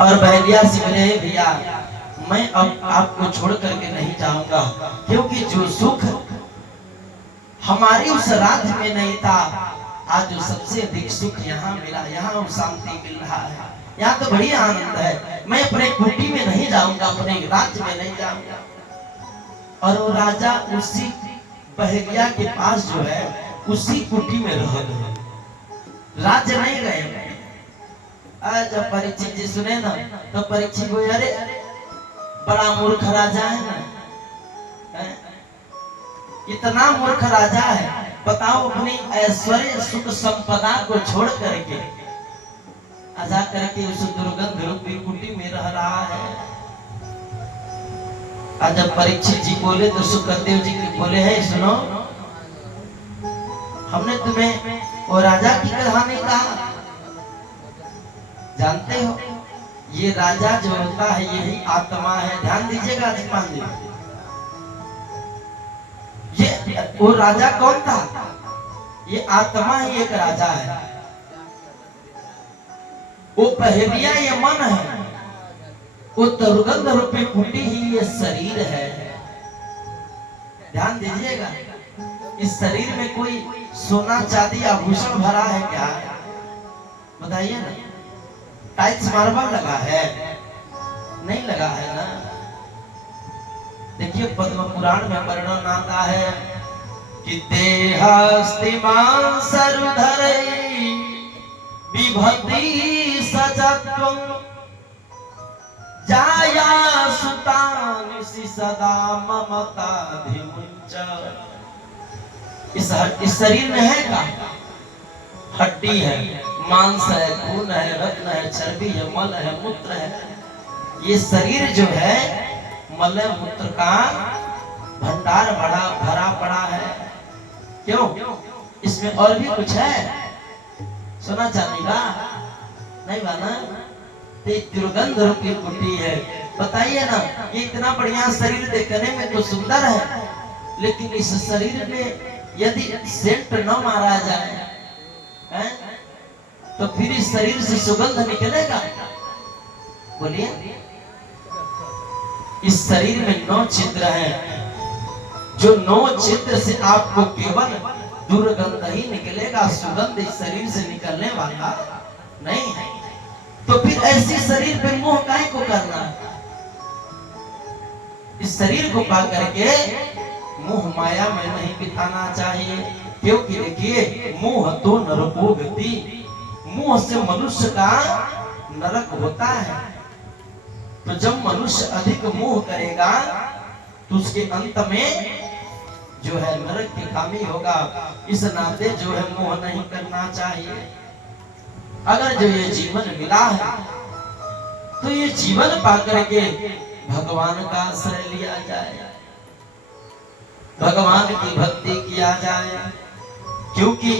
और बहलिया से बोले भैया मैं अब आपको छोड़ करके नहीं जाऊंगा, क्योंकि जो सुख हमारी उस राज्य में नहीं था, आज जो सबसे अधिक सुख यहाँ मिला, यहाँ शांति मिल रहा है, यहाँ तो बड़ी आनंद है। मैं अपने कुटी में नहीं जाऊंगा, अपने राज्य में नहीं जाऊंगा। और वो राजा उसी बहलिया के पास जो है उसी कुटी में रह गए, राज्य नहीं गए। जब परीक्षित जी सुने ना तो परीक्षित को अरे बड़ा मूर्ख राजा है ना, इतना मूर्ख राजा है, बताओ अपनी ऐश्वर्य सुख संपदा को छोड़ करके आजा करके उस दुर्गंध रूपी कुटी में रह रहा है। आज जब परीक्षित जी बोले तो सुखदेव जी बोले है सुनो, हमने तुम्हें वो राजा की कहानी कहा, जानते हो ये राजा जो होता है यही आत्मा है। ध्यान दीजिएगा जी, ये वो राजा कौन था? ये आत्मा ही एक राजा है, वो पहलिया ये मन है, वो दुर्गंध रूपी कुटी ही ये शरीर है। ध्यान दीजिएगा, इस शरीर में कोई सोना चांदी आभूषण भरा है क्या? बताइए ना, टाइल्स मार्बल लगा है? नहीं लगा है ना। देखिए पद्म पुराण में वर्णन आता है कि देहास्ति मांसरुधरै विभक्ति सजत्वं जाया सुतानिसि सदा ममताधिमुञ्च। इस शरीर में है का? हड्डी है, मांस है, खून है, रत्न है, चर्बी है, मल है, मूत्र है। ये शरीर जो है मल मूत्र का भंडार भरा पड़ा है। क्यों? इसमें और भी कुछ है? सोना चांदी का नहीं बना, दुर्गंध रूपी कुटी है। बताइए ना, ये इतना बढ़िया शरीर देखने में तो सुंदर है, लेकिन इस शरीर में यदि सेंट न मारा जाए है? तो फिर इस शरीर से सुगंध निकलेगा? बोलिए। इस शरीर में 9 छिद्र हैं, जो 9 छिद्र से आपको केवल दुर्गंध ही निकलेगा, सुगंध इस शरीर से निकलने वाला नहीं है। तो फिर ऐसे शरीर पे मोह काहे को करना? इस शरीर को पा करके मोह माया में नहीं बिताना चाहिए, क्योंकि देखिए मोह तो नरको गति, मोह से मनुष्य का नरक होता है। तो जब मनुष्य अधिक मोह करेगा तो उसके अंत में जो है नरक की कामी होगा। इस नाते जो है मोह नहीं करना चाहिए। अगर जो ये जीवन मिला है तो ये जीवन पा करके भगवान का आश्रय लिया जाए, भगवान की भक्ति किया जाए। क्योंकि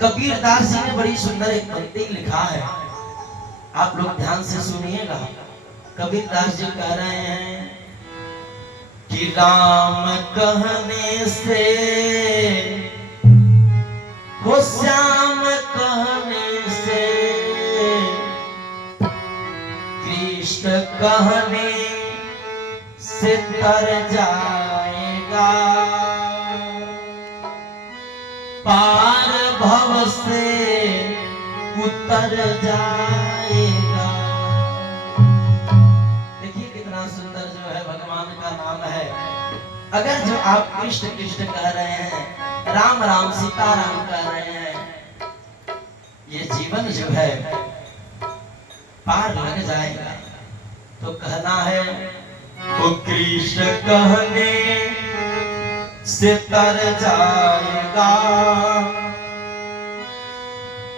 कबीरदास जी ने बड़ी सुंदर एक पंक्ति लिखा है, आप लोग ध्यान से सुनिएगा। कबीरदास जी कह रहे हैं कि राम कहने से हो श्याम कहने से, कृष्ण कहने से तर जाएगा, पार भव से उतर जाएगा। देखिए कितना सुंदर जो है भगवान का नाम है। अगर जो आप कृष्ण कृष्ण कह रहे हैं, राम राम सीता राम कह रहे हैं, ये जीवन जो है पार लग जाएगा। तो कहना है तो कृष्ण कहने से तर जाएगा,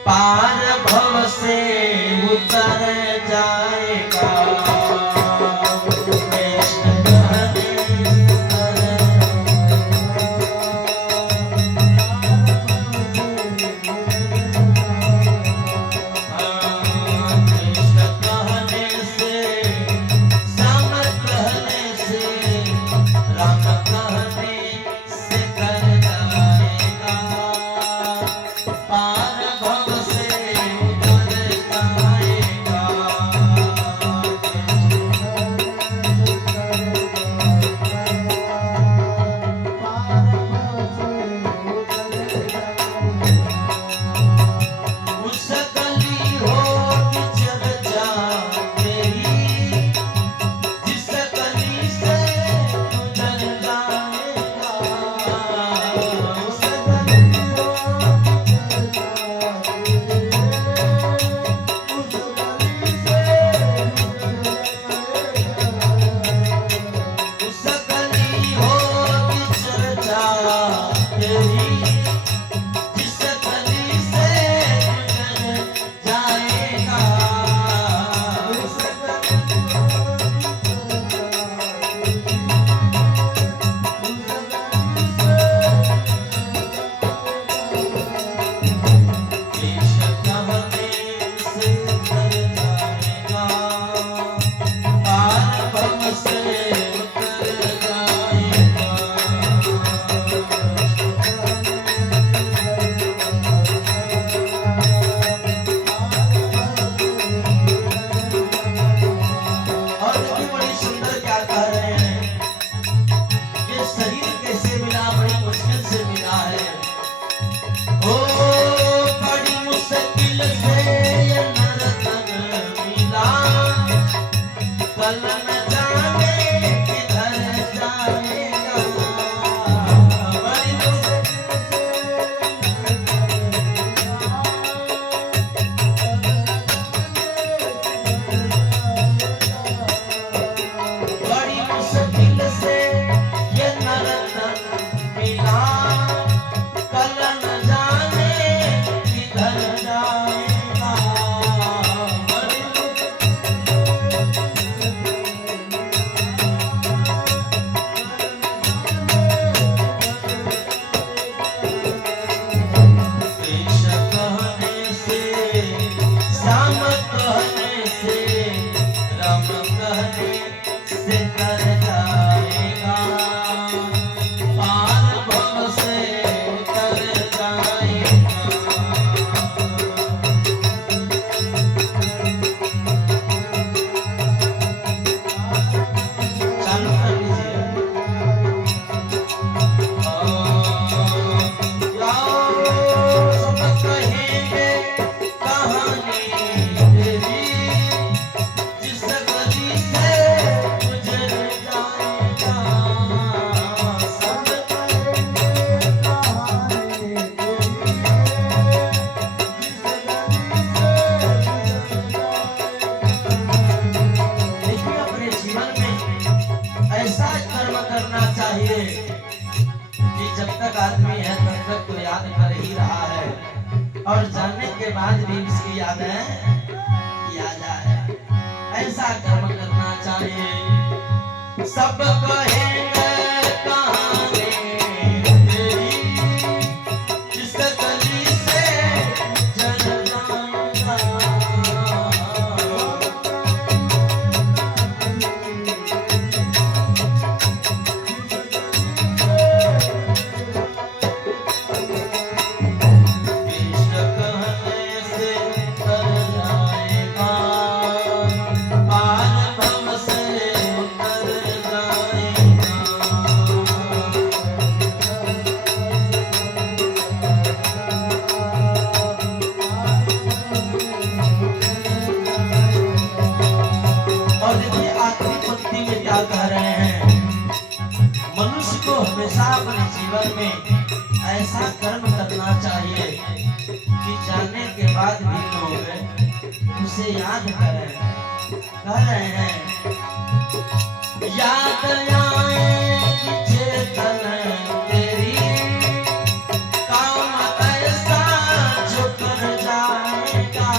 पार भव से उतर जाएगा। पार भव से उतर जाएगा। कल न जाने किधर जाएगा। बड़ी मुश्किल से ये नरतन मिला, कल न जाने किधर जाएगा। पेश कहने से, श्याम कहने से, राम कहने से तर जाएगा, पार भव से उतर जाएगा। चालू कर लीजिए। सब कहेंगे कहानी तेरी, जिस गली से गुजर जाएगा। सब कहेंगे कहानी तेरी, देखिए अपने जीवन में ऐसा कर्म करना चाहिए कि जब तक आदमी है तब तक तो याद कर ही रहा है, और जाने के बाद भी इसकी यादें किया जाए, ऐसा कर्म करना चाहिए। सब कहेंगे कहानी तेरी, जिस गली से गुजर जाएगा। पेश कहने से तर जाएगा, पार भव से उतर जाएगा। और देखिए आखिरी पंक्ति में क्या कह रहे हैं, मनुष्य को हमेशा अपने जीवन में ऐसा कर्म करना चाहिए कि जाने के बाद भी लोग उसे याद करें। कह रहे हैं याद आएगी चेतन तेरी, काम ऐसा जो कर जाएगा।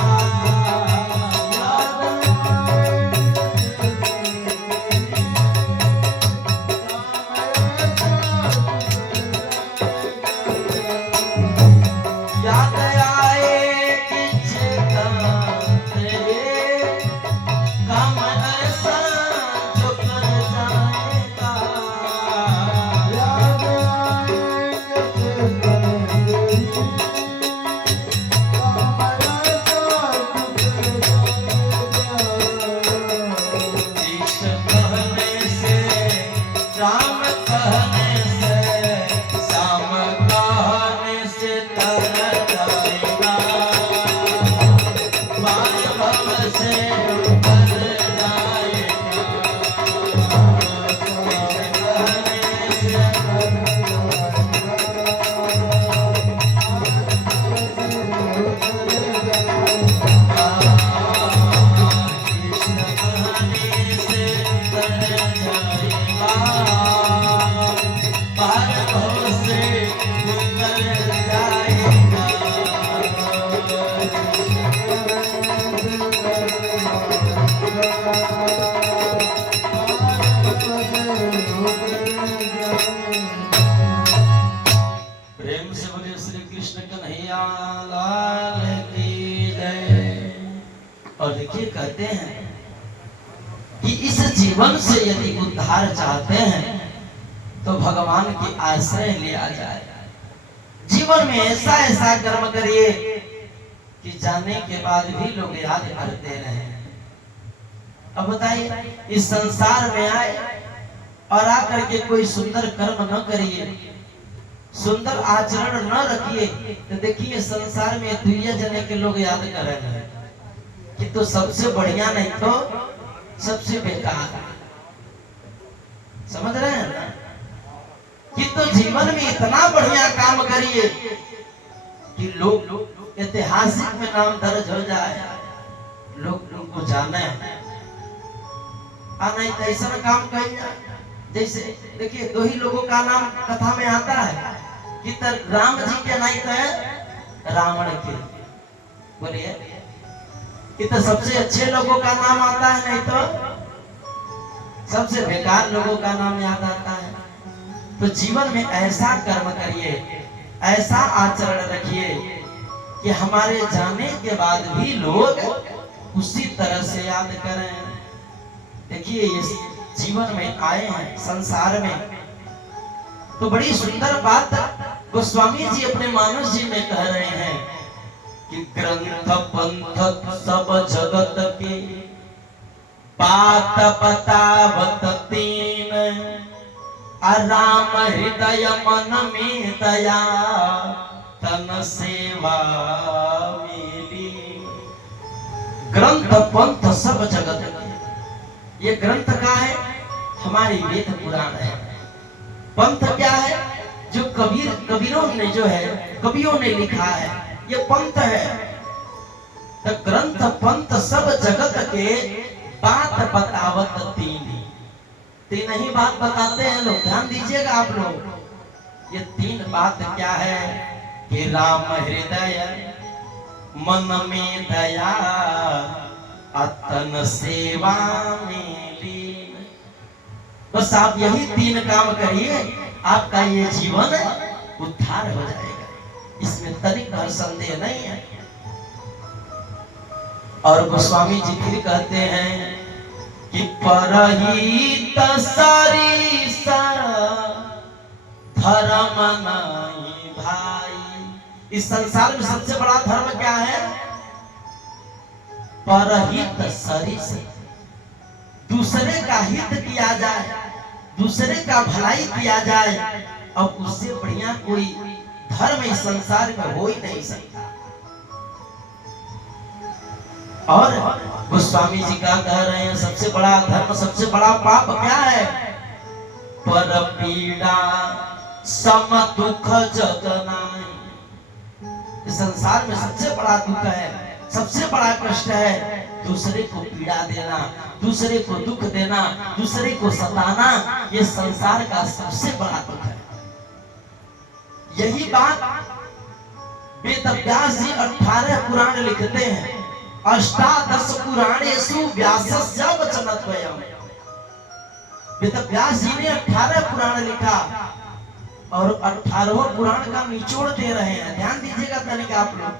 याद आएगी चेतन तेरे, काम ऐसा जो कर जाएगा। याद आएगी चेतन तेरी, काम ऐसा जो कर जाएगा। ईश कहने से, राम कहने से, श्याम कहने से तर जाएगा, पार भव से उतर जाएगा। कहने से कृष्ण कहने से तर जाएगा, पार भव से उतर जाएगा। प्रेम से बोले श्री कृष्ण कन्हैया लाल की जय। और देखिए कहते हैं कि इस जीवन से यदि उद्धार चाहते हैं तो भगवान की आश्रय लिया जाए। जीवन में ऐसा ऐसा कर्म करिए कि जाने के बाद भी लोग याद करते रहे। अब बताइए इस संसार में आए और आकर के कोई सुंदर कर्म न करिए, सुंदर आचरण न रखिए, तो देखिए संसार में दुनिया जने के लोग याद कर रहे हैं कि तो सबसे बढ़िया नहीं तो सबसे बेकार। समझ रहे हैं ना कि तो जीवन में इतना बढ़िया काम करिए कि लोग ऐतिहासिक में नाम दर्ज हो जाए, लोग को जाने। नहीं तो ऐसा काम कहिए जैसे देखिए दो ही लोगों का नाम कथा में आता है कि राम जी के नहीं तो रावण के, बोलिए कि तो सबसे अच्छे लोगों का नाम आता है, नहीं तो सबसे बेकार लोगों का नाम याद आता है। तो जीवन में ऐसा कर्म करिए, ऐसा आचरण रखिए कि हमारे जाने के बाद भी लोग उसी तरह से याद करें। देखिए ये जीवन में आए हैं संसार में, तो बड़ी सुंदर बात गोस्वामी जी अपने मानस जी में कह रहे हैं कि ग्रंथ पंथ सब जगत के बात बतावत तीन, राम हृदय मन में दया तन सेवा मिली। ग्रंथ पंथ सब जगत के, ये ग्रंथ का है हमारी वेद पुराण है। पंथ क्या है? जो कबीरों ने जो है कवियों ने लिखा है, ये पंथ है। तो ग्रंथ पंथ सब जगत के बात बतावत तीन ही बात बताते हैं लोग। ध्यान दीजिएगा आप लोग, ये तीन बात क्या है कि राम हृदय मन में दया अतन सेवा में लीन। बस आप यही तीन काम करिए, आपका ये जीवन उद्धार हो जाएगा, इसमें तनिक संदेह नहीं है। और गोस्वामी जी फिर कहते हैं कि परहित सरिसा धर्म नहीं भाई। इस संसार में सबसे बड़ा धर्म क्या है? परहित सरिस, दूसरे का हित किया जाए, दूसरे का भलाई किया जाए, अब उससे बढ़िया कोई धर्म इस संसार में हो ही नहीं सकता। और गोस्वामी जी का कह रहे हैं सबसे बड़ा धर्म, सबसे बड़ा पाप क्या है? पर पीड़ा सम दुख जगनाई। इस संसार में सबसे बड़ा दुख है, सबसे बड़ा कष्ट है दूसरे को पीड़ा देना, दूसरे को दुख देना, दूसरे को सताना। ये संसार का सबसे बड़ा दुख है। यही बात वेद व्यास जी 18 पुराण लिखते हैं। अष्टादश पुराणेषु व्यासस्य वचनद्वयम्। वेद व्यास जी ने 18 पुराण लिखा और 18वें पुराण का निचोड़ दे रहे हैं। ध्यान दीजिएगा तनिक आप लोग,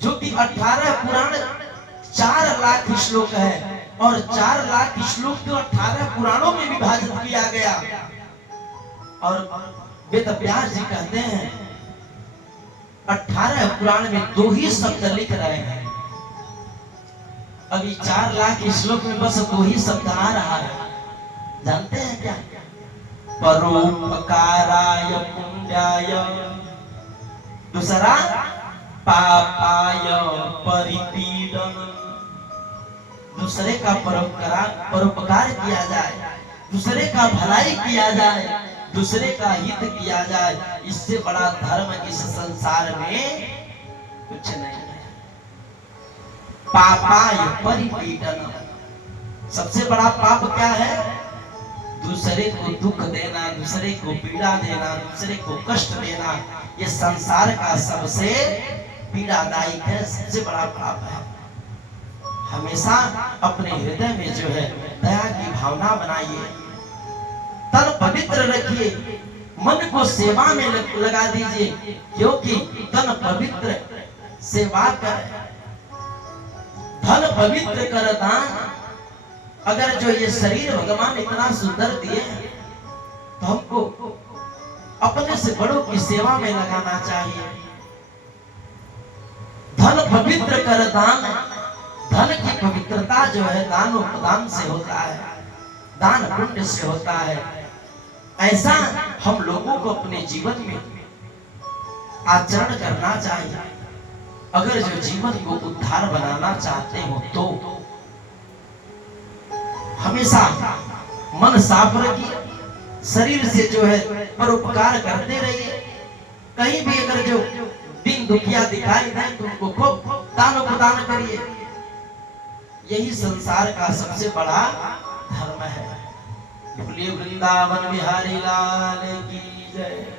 जो कि 18 पुराण 4 लाख श्लोक है और 4 लाख श्लोक को 18 पुराणों में विभाजित किया गया। और वेद व्यास जी कहते हैं 18 पुराण में 2 ही शब्द लिख रहे हैं। अभी 4 लाख श्लोक में बस 2 ही शब्द आ रहा है। जानते हैं क्या? परोपकाराय पुण्याय, दूसरा पापाय परिपीडन। दूसरे का परोपकार किया जाए, दूसरे का भलाई किया जाए, दूसरे का हित किया जाए, इससे बड़ा धर्म इस संसार में कुछ नहीं है। पापाय परिपीडन, सबसे बड़ा पाप क्या है? दूसरे को दुख देना, दूसरे को पीड़ा देना, दूसरे को कष्ट देना। ये संसार का सबसे पीड़ादायक है, सबसे बड़ा पाप है। हमेशा अपने हृदय में जो है दया की भावना बनाइए, तन पवित्र रखिए, मन को सेवा में लगा दीजिए, क्योंकि तन पवित्र सेवा कर धन पवित्र कर दान। अगर जो ये शरीर भगवान इतना सुंदर दिए तो हमको अपने से बड़ों की सेवा में लगाना चाहिए। धन पवित्र कर दान, धन की पवित्रता जो है दान उपदान से होता है, दान पुण्य से होता है। ऐसा हम लोगों को अपने जीवन में आचरण करना चाहिए। अगर जो जीवन को उद्धार बनाना चाहते हो तो हमेशा मन साफ रखिए, शरीर से जो है परोपकार करते रहिए। कहीं भी अगर जो दिन दुखिया दिखाई दे तो उनको खूब दान प्रदान करिए। यही संसार का सबसे बड़ा धर्म है। बोलिए वृंदावन बिहारी लाल की जय।